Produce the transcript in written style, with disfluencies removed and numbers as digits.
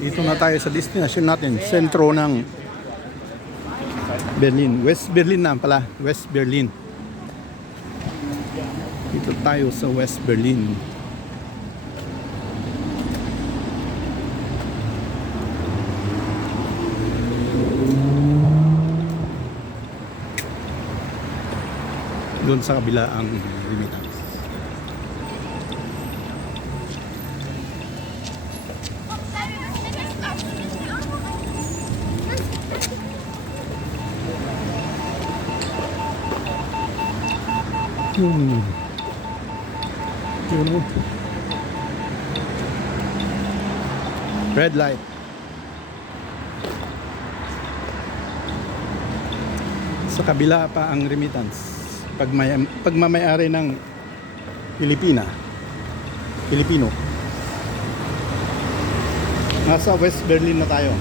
Dito na tayo sa destination natin, sentro ng Berlin. West Berlin na pala, West Berlin. Dito tayo sa West Berlin. Doon sa kabila ang remittance. Yun. Red light. Sa kabila pa ang remittance. Pagmamayari ng Pilipino. Nasa West Berlin na tayo.